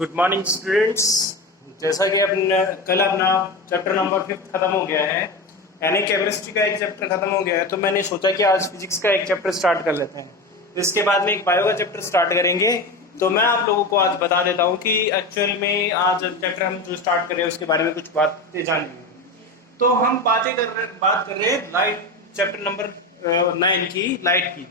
Good morning students. जैसा कि कल अपना चैप्टर नंबर 5 खत्म हो गया है, यानी केमिस्ट्री का एक चैप्टर खत्म हो गया है, तो मैंने सोचा कि आज फिजिक्स का एक चैप्टर स्टार्ट कर लेते हैं। इसके बाद में एक बायो का चैप्टर स्टार्ट करेंगे। तो मैं आप लोगों को आज बता देता हूँ कि एक्चुअल में आज चैप्टर हम जो स्टार्ट कर रहे हैं उसके बारे में कुछ बातें जानेंगे। तो हम बात कर रहे हैं लाइट, चैप्टर नंबर 9 की, लाइट की।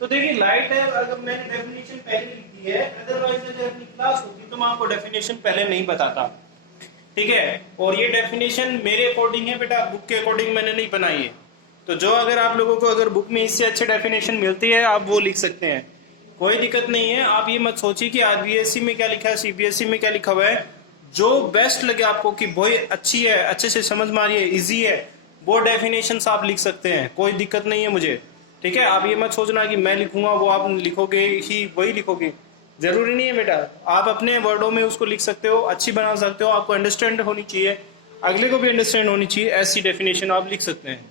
तो देखिए लाइट है, अगर मैंने डेफिनेशन पहले लिखी है, अदरवाइज अगर अपनी क्लास होती तो मैं आपको डेफिनेशन पहले नहीं बताता, ठीक है। और ये डेफिनेशन मेरे अकॉर्डिंग है बेटा, बुक के अकॉर्डिंग मैंने नहीं बनाई है। तो जो अगर आप लोगों को अगर बुक में इससे अच्छे डेफिनेशन मिलती है आप वो लिख सकते हैं, कोई दिक्कत नहीं है। आप ये मत सोचिए कि आज बीएससी में क्या लिखा है, सीबीएसई में क्या लिखा हुआ है। जो बेस्ट लगे आपको कि वही अच्छी है, अच्छे से समझ में आ रही है, इजी है, वो डेफिनेशन आप लिख सकते हैं, कोई दिक्कत नहीं है मुझे, ठीक है। आप ये मत सोचना कि मैं लिखूंगा वो आप लिखोगे ही वही लिखोगे, जरूरी नहीं है बेटा। आप अपने वर्डों में उसको लिख सकते हो, अच्छी बना सकते हो, आपको अंडरस्टैंड होनी चाहिए, अगले को भी अंडरस्टैंड होनी चाहिए, ऐसी डेफिनेशन आप लिख सकते हैं।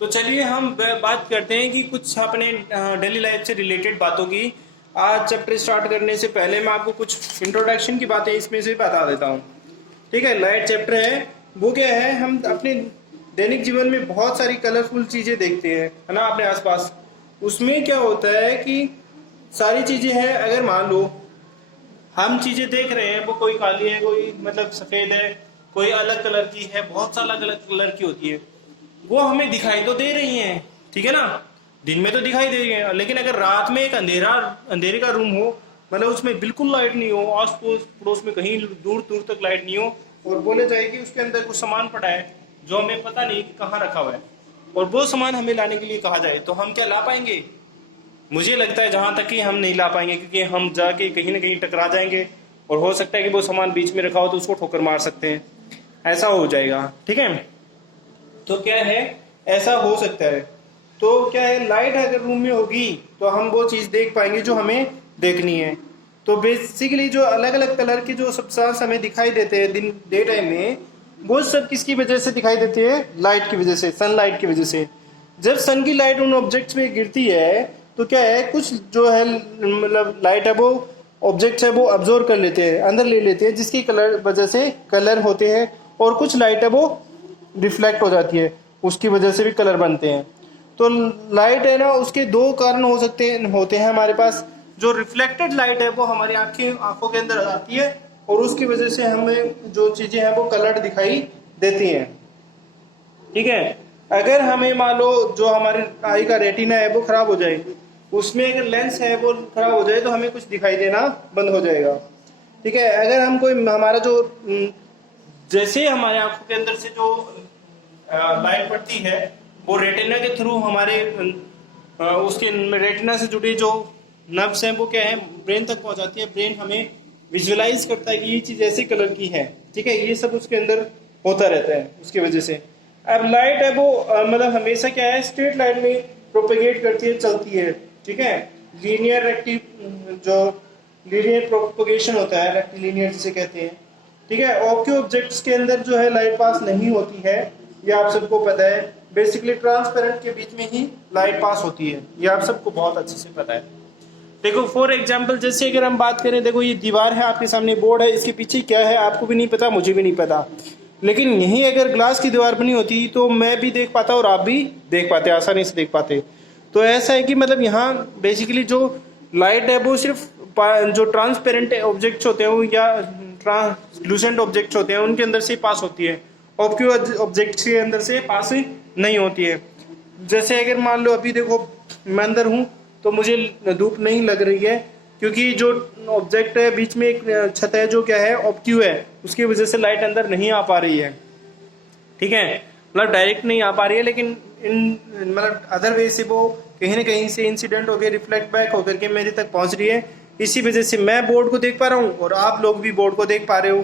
तो चलिए हम बात करते हैं कि कुछ अपने डेली लाइफ से रिलेटेड बातों की। आज चैप्टर स्टार्ट करने से पहले मैं आपको कुछ इंट्रोडक्शन की बातें इसमें से बता देता हूँ, ठीक है। लाइट चैप्टर है, वो क्या है, हम अपने दैनिक जीवन में बहुत सारी कलरफुल चीजें देखते हैं, है ना, अपने आसपास। उसमें क्या होता है कि सारी चीजें हैं, अगर मान लो हम चीजें देख रहे हैं, वो कोई काली है, कोई मतलब सफेद है, कोई अलग कलर की है, बहुत सारा अलग अलग कलर की होती है, वो हमें दिखाई तो दे रही हैं, ठीक है ना, दिन में तो दिखाई दे रही है। लेकिन अगर रात में एक अंधेरे का रूम हो, मतलब उसमें बिल्कुल लाइट नहीं हो, आस पड़ोस में कहीं दूर दूर तक लाइट नहीं हो, और बोले जाए कि उसके अंदर कुछ सामान पड़ा है जो हमें पता नहीं कि कहाँ रखा हुआ है, और वो सामान हमें लाने के लिए कहा जाए, तो हम क्या ला पाएंगे? मुझे लगता है जहां तक कि हम नहीं ला पाएंगे, क्योंकि हम जाके कहीं ना कहीं टकरा जाएंगे, और हो सकता है कि वो सामान बीच में रखा हो तो उसको ठोकर मार सकते हैं, ऐसा हो जाएगा, ठीक है। तो क्या है, ऐसा हो सकता है। तो क्या है, लाइट अगर रूम में होगी तो हम वो चीज देख पाएंगे जो हमें देखनी है। तो बेसिकली जो अलग अलग कलर के जो सब्सटेंस हमें दिखाई देते हैं डे टाइम में, वो सब किसकी वजह से दिखाई देते हैं? लाइट की वजह से, सनलाइट की वजह से। जब सन की लाइट उन ऑब्जेक्ट्स में गिरती है तो क्या है, कुछ जो है मतलब लाइट है वो ऑब्जेक्ट्स है वो अब्जॉर्व कर लेते हैं, अंदर ले लेते हैं, जिसकी कलर वजह से कलर होते हैं, और कुछ लाइट है वो रिफ्लेक्ट हो जाती है, उसकी वजह से भी कलर बनते हैं। तो लाइट है ना, उसके दो कारण होते हैं हमारे पास। जो रिफ्लेक्टेड लाइट है वो हमारी आंखों के अंदर आती है, और उसकी वजह से हमें जो चीजें हैं वो कलर्ड दिखाई देती हैं, ठीक है। अगर हमें मान लो जो हमारे आई का रेटिना है वो खराब हो जाए, उसमें अगर लेंस है वो खराब हो जाए, तो हमें कुछ दिखाई देना बंद हो जाएगा, ठीक है। अगर हम कोई हमारा जो जैसे हमारे आंखों के अंदर से जो लाइट पड़ती है वो रेटिना के थ्रू हमारे उसके रेटिना से जुड़ी जो नर्व्स हैं वो क्या है, ब्रेन तक पहुंच जाती है। ब्रेन हमें विजुअलाइज करता है कि ये चीज ऐसे कलर की है, ठीक है। ये सब उसके अंदर होता रहता है उसकी वजह से। अब लाइट है वो मतलब हमेशा क्या है, स्ट्रेट लाइन में प्रोपेगेट करती है, चलती है, ठीक है। लीनियर प्रोपेगेशन होता है, रेक्टिलिनियर जिसे कहते हैं, ठीक है। ऑब्क्यू ऑब्जेक्ट्स के अंदर जो है लाइट पास नहीं होती है, ये आप सबको पता है। बेसिकली ट्रांसपेरेंट के बीच में ही लाइट पास होती है, ये आप सबको बहुत अच्छे से पता है। देखो फॉर एग्जांपल, जैसे अगर हम बात करें, देखो ये दीवार है, आपके सामने बोर्ड है, इसके पीछे क्या है आपको भी नहीं पता, मुझे भी नहीं पता, लेकिन यही अगर ग्लास की दीवार बनी होती तो मैं भी देख पाता और आप भी देख पाते, आसानी से देख पाते। तो ऐसा है कि मतलब यहाँ बेसिकली जो लाइट है वो सिर्फ जो ट्रांसपेरेंट ऑब्जेक्ट्स होते हैं या ट्रांसलूसेंट ऑब्जेक्ट्स होते हैं उनके अंदर से पास होती है, ऑब्क्यू ऑब्जेक्ट्स के अंदर से पास नहीं होती है। जैसे अगर मान लो अभी देखो मैं अंदर हूँ तो मुझे धूप नहीं लग रही है, क्योंकि जो ऑब्जेक्ट है बीच में एक छत है जो क्या है, ऑब्क्यू है, उसकी वजह से लाइट अंदर नहीं आ पा रही है, ठीक है। मतलब डायरेक्ट नहीं आ पा रही है, लेकिन मतलब अदर वे से वो कहीं ना कहीं से इंसिडेंट होकर रिफ्लेक्ट बैक होकर के मेरे तक पहुंच रही है। इसी वजह से मैं बोर्ड को देख पा रहा हूँ और आप लोग भी बोर्ड को देख पा रहे हो,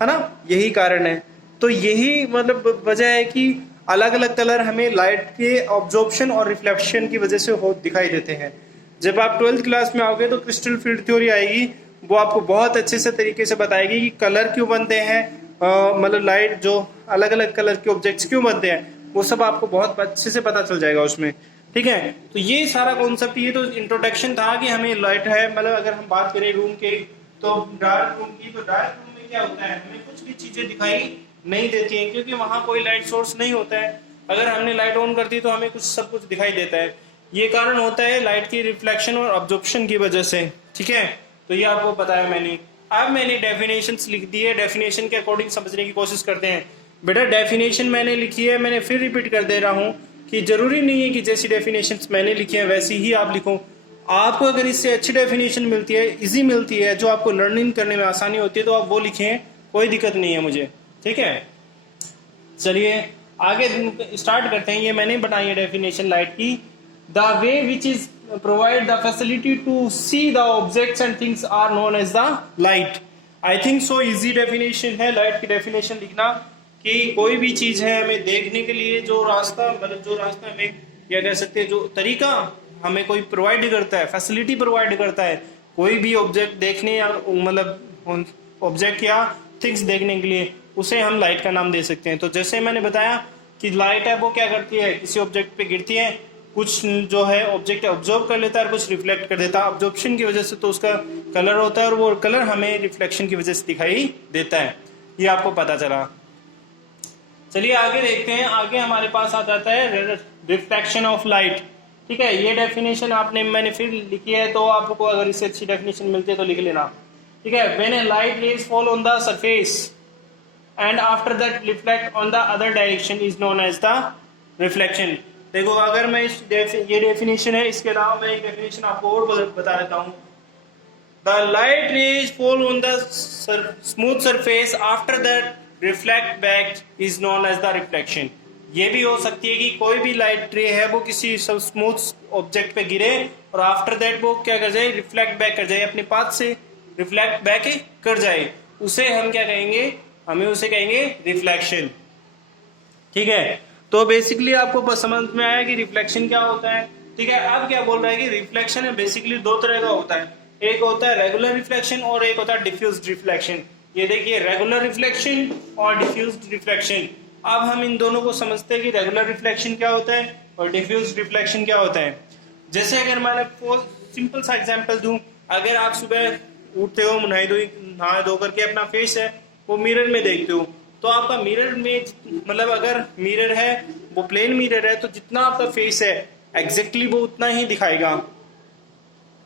है ना, यही कारण है। तो यही मतलब वजह है कि अलग अलग कलर हमें लाइट के ऑब्जॉर्प्शन और रिफ्लेक्शन की वजह से दिखाई देते हैं। जब आप 12th क्लास में आओगे तो क्रिस्टल फील्ड थ्योरी आएगी, वो आपको बहुत अच्छे से तरीके से बताएगी कि कलर क्यों बनते हैं, मतलब लाइट जो अलग अलग कलर के ऑब्जेक्ट्स क्यों बनते हैं, वो सब आपको बहुत अच्छे से पता चल जाएगा उसमें, ठीक है। तो ये सारा कॉन्सेप्ट, ये तो इंट्रोडक्शन था कि हमें लाइट है, मतलब अगर हम बात करें रूम के तो डार्क रूम की, तो डार्क रूम में क्या होता है, हमें कुछ भी चीजें दिखाई नहीं देती हैं क्योंकि वहां कोई लाइट सोर्स नहीं होता है। अगर हमने लाइट ऑन कर दी तो हमें कुछ सब कुछ दिखाई देता है। ये कारण होता है लाइट की रिफ्लेक्शन और अब्जॉर्प्शन की वजह से। ठीक है, तो ये आपको बताया मैंने। अब मैंने डेफिनेशंस लिख दी है, डेफिनेशन के अकॉर्डिंग समझने की कोशिश करते हैं। बेटा डेफिनेशन मैंने लिखी है, मैंने फिर रिपीट कर दे रहा हूँ कि जरूरी नहीं है कि जैसी डेफिनेशंस मैंने लिखी है वैसी ही आप लिखो। आपको अगर इससे अच्छी डेफिनेशन मिलती है, इजी मिलती है, जो आपको लर्निंग करने में आसानी होती है, तो आप वो लिखें, कोई दिक्कत नहीं है मुझे। ठीक है, चलिए आगे स्टार्ट करते हैं। ये मैंने बनाई है डेफिनेशन लाइट की। The way which is provide the facility to see the objects and things are known as the light. I think so easy definition है लाइट की डेफिनेशन लिखना, कि कोई भी चीज है हमें देखने के लिए जो रास्ता, मतलब जो रास्ता हमें, या कह सकते हैं जो तरीका हमें कोई प्रोवाइड करता है, फैसिलिटी प्रोवाइड करता है कोई भी ऑब्जेक्ट देखने या मतलब ऑब्जेक्ट या थिंग्स देखने के लिए, उसे हम लाइट का नाम दे सकते हैं। तो जैसे मैंने बताया कि लाइट है वो क्या करती है, किसी ऑब्जेक्ट पे गिरती है, कुछ जो है ऑब्जेक्ट ऑब्जर्व कर लेता है और कुछ रिफ्लेक्ट कर देता है। ऑब्जर्प्शन की वजह से तो उसका कलर होता है और वो कलर हमें रिफ्लेक्शन की वजह से दिखाई देता है। ये आपको पता चला। चलिए आगे देखते हैं। आगे हमारे पास आ जाता है रिफ्लेक्शन ऑफ लाइट। ठीक है, ये डेफिनेशन मैंने फिर लिखी है, तो आपको अगर इससे अच्छी डेफिनेशन मिलती है तो लिख लेना। ठीक है, when a light rays fall on the surface and after that reflect on the other direction is known as the reflection. देखो अगर मैं ये डेफिनेशन है, इसके अलावा मैं एक डेफिनेशन आपको और बता देता हूँ। The light rays fall on the smooth surface after that reflect back is known as the reflection. ये भी हो सकती है कि कोई भी लाइट रे है वो किसी स्मूथ ऑब्जेक्ट पे गिरे और आफ्टर दैट वो क्या कर जाए, रिफ्लेक्ट बैक कर जाए, अपने पाथ से रिफ्लेक्ट बैक कर जाए, उसे हम क्या कहेंगे, हमें उसे कहेंगे रिफ्लेक्शन। ठीक है, तो बेसिकली आपको बस समझ में आया कि रिफ्लेक्शन क्या होता है। ठीक है, अब क्या बोल रहा है कि रिफ्लेक्शन है बेसिकली दो तरह का होता है, एक होता है रेगुलर रिफ्लेक्शन और एक होता है डिफ्यूज्ड रिफ्लेक्शन। ये देखिए रेगुलर रिफ्लेक्शन और डिफ्यूज्ड रिफ्लेक्शन। अब हम इन दोनों को समझते हैं कि रेगुलर रिफ्लेक्शन क्या होता है और डिफ्यूज्ड रिफ्लेक्शन क्या होता है। जैसे अगर मैं सिंपल सा एग्जांपल दूं, अगर आप सुबह उठते हो, नहा धो करके अपना फेस है वो मिरर में देखते हो, तो आपका मिरर में मतलब अगर मिरर है वो प्लेन मिरर है तो जितना आपका फेस है एग्जैक्टली वो उतना ही दिखाएगा।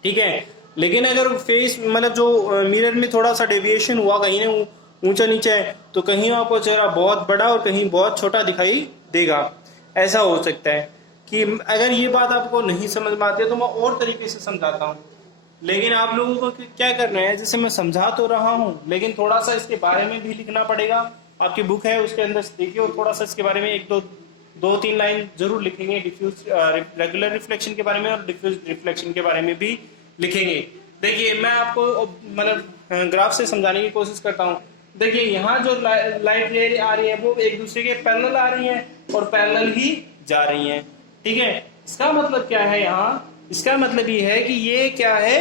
ठीक है, लेकिन अगर फेस मतलब जो मिरर में थोड़ा सा डेविएशन हुआ, कहीं ना ऊंचा नीचे है, तो कहीं आपको चेहरा बहुत बड़ा और कहीं बहुत छोटा दिखाई देगा। ऐसा हो सकता है कि अगर ये बात आपको नहीं समझ में आती है तो मैं और तरीके से समझाता हूँ, लेकिन आप लोगों को क्या करना है, जैसे मैं समझा तो रहा हूँ लेकिन थोड़ा सा इसके बारे में भी लिखना पड़ेगा। आपकी बुक है उसके अंदर देखिए और थोड़ा सा इसके बारे में एक दो तीन लाइन जरूर लिखेंगे, डिफ्यूज रेगुलर रिफ्लेक्शन के बारे में और डिफ्यूज रिफ्लेक्शन के बारे में भी लिखेंगे। देखिए मैं आपको मतलब ग्राफ से समझाने की कोशिश करता हूँ। देखिए यहाँ जो लाइट रे आ रही है वो एक दूसरे के पैरेलल आ रही हैं और पैरेलल ही जा रही हैं। ठीक है, इसका मतलब क्या है, यहाँ इसका मतलब ये है कि ये क्या है,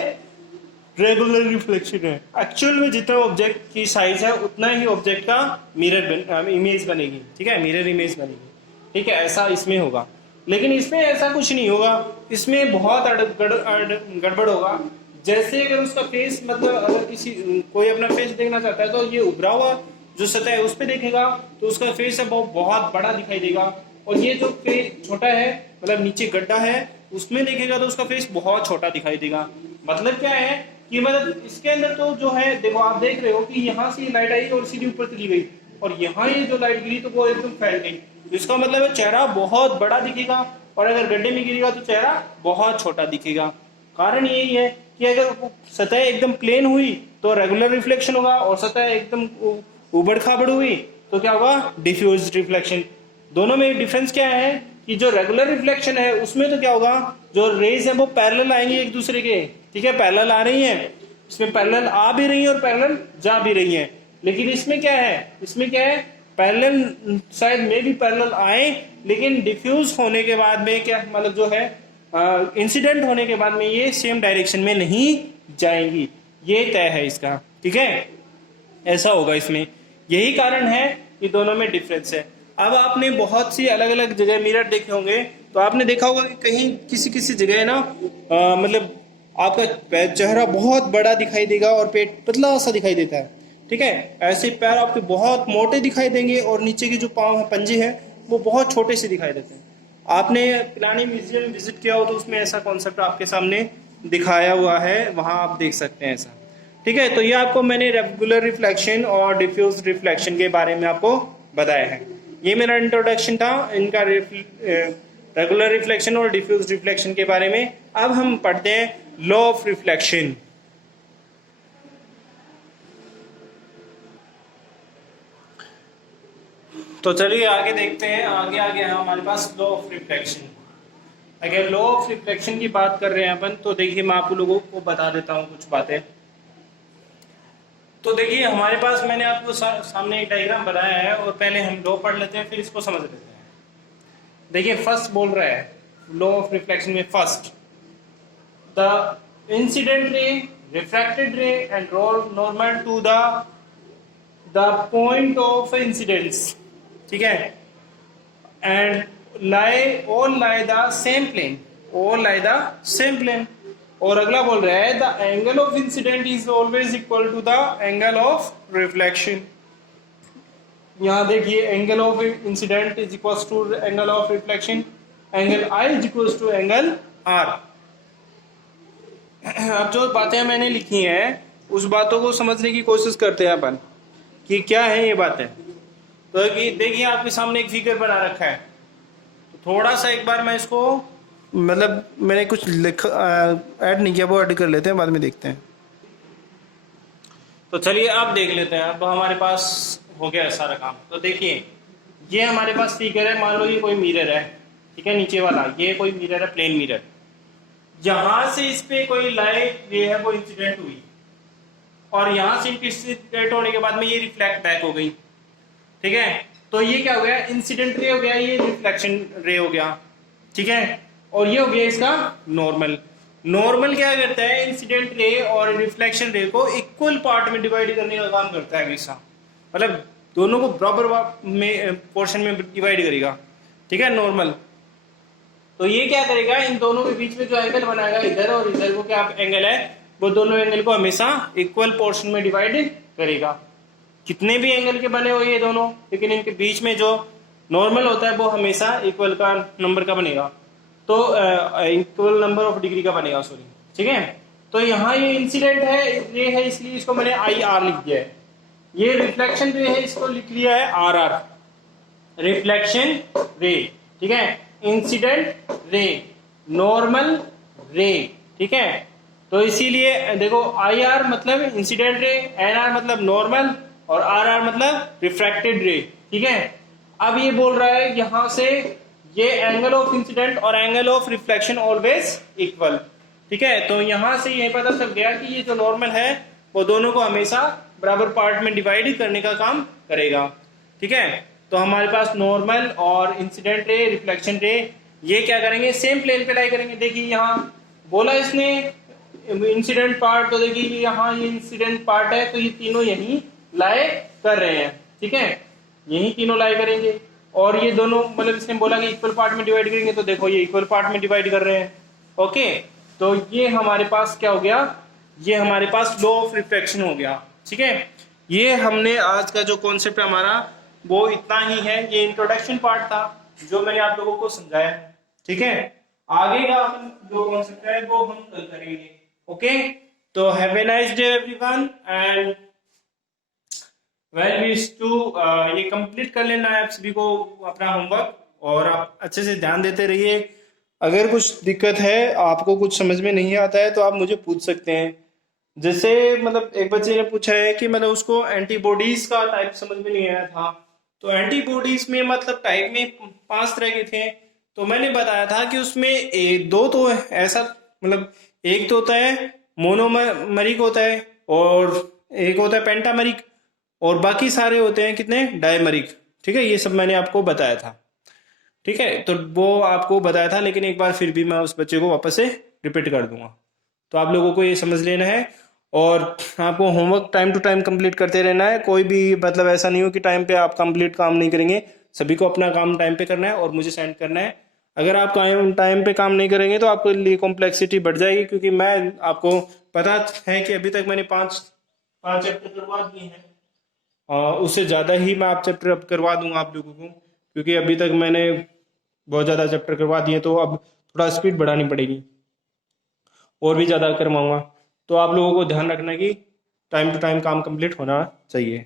रेगुलर रिफ्लेक्शन है। एक्चुअल में जितना ऑब्जेक्ट की साइज है उतना ही ऑब्जेक्ट का मिरर इमेज बनेगी। ठीक है, मिरर इमेज बनेगी। ठीक है, ऐसा इसमें होगा, लेकिन इसमें ऐसा कुछ नहीं होगा, इसमें बहुत गड़बड़ होगा। जैसे अगर उसका फेस मतलब अगर कोई अपना फेस देखना चाहता है तो ये उभरा हुआ जो सतह है उस पर देखेगा तो उसका फेस है वो बहुत बड़ा दिखाई देगा, और ये जो फेस छोटा है मतलब नीचे गड्ढा है उसमें देखेगा तो उसका फेस बहुत छोटा दिखाई देगा। मतलब क्या है कि मतलब इसके अंदर तो जो है, देखो आप देख रहे हो कि यहाँ से लाइट आई और सीधी ऊपर चली गई और यहाँ ये जो लाइट गिरी तो वो एकदम फैल गई। तो इसका मतलब है चेहरा बहुत बड़ा दिखेगा और अगर गड्ढे में गिरेगा तो चेहरा बहुत छोटा दिखेगा। कारण यही है कि अगर सतह एकदम प्लेन हुई तो रेगुलर रिफ्लेक्शन होगा और सतह एकदम उबड़ खाबड़ हुई तो क्या होगा, डिफ्यूज रिफ्लेक्शन। दोनों में डिफरेंस क्या है कि जो रेगुलर रिफ्लेक्शन है उसमें तो क्या होगा, जो रेज है वो पैरेलल आएंगे एक दूसरे के। ठीक है, पैरेलल आ रही हैं, इसमें पैरेलल आ भी रही है और पैरेलल जा भी रही है। लेकिन इसमें क्या है, इसमें क्या है, पैरेलल शायद में भी पैरेलल आए लेकिन डिफ्यूज होने के बाद में क्या मतलब जो है इंसिडेंट होने के बाद में ये सेम डायरेक्शन में नहीं जाएंगी, ये तय है इसका। ठीक है, ऐसा होगा इसमें, यही कारण है कि दोनों में डिफरेंस है। अब आपने बहुत सी अलग अलग जगह मिरर देखे होंगे तो आपने देखा होगा कि कहीं किसी किसी जगह ना मतलब आपका चेहरा बहुत बड़ा दिखाई देगा और पेट पतला सा दिखाई देता है। ठीक है, ऐसे पैर आपके बहुत मोटे दिखाई देंगे और नीचे के जो पाँव है, पंजे हैं, वो बहुत छोटे से दिखाई देते हैं। आपने पिलानी म्यूजियम विजिट किया हो तो उसमें ऐसा कॉन्सेप्ट आपके सामने दिखाया हुआ है, वहाँ आप देख सकते हैं ऐसा। ठीक है, तो ये आपको मैंने रेगुलर रिफ्लेक्शन और डिफ्यूज रिफ्लेक्शन के बारे में आपको बताया है। ये मेरा इंट्रोडक्शन था इनका रेगुलर रिफ्लेक्शन और डिफ्यूज रिफ्लेक्शन के बारे में। अब हम पढ़ते हैं लॉ ऑफ रिफ्लेक्शन। तो चलिए आगे देखते हैं। आगे आगे है हमारे पास लॉ ऑफ रिफ्लेक्शन। अगर लॉ ऑफ रिफ्लेक्शन की बात कर रहे हैं अपन, तो देखिए मैं आप लोगों को बता देता हूँ कुछ बातें। तो देखिए हमारे पास मैंने आपको सामने एक डायग्राम बनाया है और पहले हम लॉ पढ़ लेते हैं, फिर इसको समझ लेते हैं। देखिए फर्स्ट बोल रहा है लॉ ऑफ रिफ्लेक्शन में, first the incident ray, refracted ray and normal to the point of incidence, ठीक है, and all lie the same plane, all lie the same plane। और अगला बोल रहा है the angle of incident is always equal to the angle of reflection. यहाँ देखिए angle of incident is equal to angle of reflection, angle I is equal to angle R। अब जो बातें मैंने लिखी हैं उस बातों को समझने की कोशिश करते हैं अपन कि क्या है ये बातें। तो देखिए आपके सामने एक फिगर बना रखा है, तो थोड़ा सा एक बार मैं इसको, मतलब मैंने कुछ ऐड नहीं किया, वो ऐड कर लेते हैं, बाद में देखते हैं। तो चलिए आप देख लेते हैं। अब हमारे पास हो गया सारा काम। तो देखिए ये हमारे पास फिगर है, मान लो ये कोई मिरर है, ठीक है, नीचे वाला ये कोई मिरर है, प्लेन मिरर। यहां से इस पे कोई लाइट ये है वो इंसिडेंट हुई और यहां से इंसिडेंट होने के बाद में ये रिफ्लेक्ट बैक हो गई। ठीक है, तो ये क्या हो गया, इंसिडेंट रे हो गया, ये रिफ्लेक्शन रे हो गया। ठीक है, और ये हो गया इसका नॉर्मल। नॉर्मल क्या करता है, इंसिडेंट रे और रिफ्लेक्शन रे को इक्वल पार्ट में डिवाइड करने का काम करता है हमेशा, मतलब दोनों को बराबर में पोर्शन में डिवाइड करेगा। ठीक है, नॉर्मल। तो ये क्या करेगा, इन दोनों के बीच में जो एंगल बनाएगा इधर और इधर को क्या एंगल है, वो दोनों एंगल को हमेशा इक्वल पोर्शन में डिवाइड करेगा। कितने भी एंगल के बने हो ये दोनों, लेकिन इनके बीच में जो नॉर्मल होता है वो हमेशा इक्वल का नंबर का बनेगा, तो इक्वल नंबर ऑफ डिग्री का बनेगा, सॉरी। ठीक है, तो यहाँ ये इंसिडेंट है रे है, इसलिए इसको मैंने IR लिख दिया है। ये रिफ्लेक्शन रे है, इसको लिख लिया है RR, रिफ्लेक्शन रे। ठीक है, इंसिडेंट रे, नॉर्मल रे। ठीक है, तो इसीलिए देखो IR मतलब इंसिडेंट रे, NR मतलब नॉर्मल और RR मतलब रिफ्रैक्टेड रे। ठीक है, अब ये बोल रहा है यहां से ये एंगल ऑफ इंसिडेंट और angle of reflection always equal. ठीक है, तो यहां से ये पता चल गया कि ये जो नॉर्मल है वो दोनों को हमेशा बराबर पार्ट में डिवाइड करने का काम करेगा। ठीक है, तो हमारे पास नॉर्मल और इंसिडेंट रे, रिफ्लेक्शन रे, ये क्या करेंगे, सेम प्लेन पे लाई करेंगे। देखिए यहाँ बोला इसने इंसिडेंट पार्ट, तो देखिए यहाँ ये इंसिडेंट पार्ट है, तो ये तीनों यही लाई कर रहे हैं। ठीक है, यही तीनों लाई करेंगे और ये दोनों, मतलब इसने बोला कि इक्वल पार्ट में डिवाइड करेंगे, तो देखो ये इक्वल पार्ट में डिवाइड कर रहे हैं। ओके, तो ये हमारे पास क्या हो गया, ये हमारे पास लॉ ऑफ रिफ्लेक्शन हो गया। ठीक है, ये हमने आज का जो कॉन्सेप्ट हमारा वो इतना ही है। ये इंट्रोडक्शन पार्ट था जो मैंने आप लोगों को समझाया। ठीक है, आगे का जो कॉन्सेप्ट है वो हम कल करेंगे। ओके, तो have a nice day everyone and well wish too. ये कंप्लीट कर लेना है आप सभी को अपना होमवर्क, और आप अच्छे से ध्यान देते रहिए। अगर कुछ दिक्कत है, आपको कुछ समझ में नहीं आता है, तो आप मुझे पूछ सकते हैं। जैसे मतलब एक बच्चे ने पूछा है कि मतलब उसको एंटीबॉडीज का टाइप समझ में नहीं आया था, तो एंटीबॉडीज में मतलब टाइप में 5 तरह के थे। तो मैंने बताया था कि उसमें दो तो ऐसा, मतलब एक तो होता है मोनोमरिक होता है और एक होता है पेंटामरिक, और बाकी सारे होते हैं कितने, डायमरिक। ठीक है, ये सब मैंने आपको बताया था। ठीक है, तो वो आपको बताया था, लेकिन एक बार फिर भी मैं उस बच्चे को वापस से रिपीट कर दूंगा। तो आप लोगों को ये समझ लेना है और आपको homework time to time complete करते रहना है। कोई भी मतलब ऐसा नहीं हो कि टाइम पे आप कंप्लीट काम नहीं करेंगे। सभी को अपना काम टाइम पे करना है और मुझे सेंड करना है। अगर आप टाइम पे काम नहीं करेंगे तो आपके लिए कॉम्प्लेक्सिटी बढ़ जाएगी, क्योंकि मैं आपको पता है कि अभी तक मैंने पांच पांच चैप्टर करवा दिए हैं। उससे ज़्यादा ही मैं आप चैप्टर अब करवा दूंगा आप लोगों को, क्योंकि अभी तक मैंने बहुत ज़्यादा चैप्टर करवा दिए, तो अब थोड़ा स्पीड बढ़ानी पड़ेगी और भी ज़्यादा करवाऊंगा। तो आप लोगों को ध्यान रखना कि टाइम टू टाइम काम कंप्लीट होना चाहिए।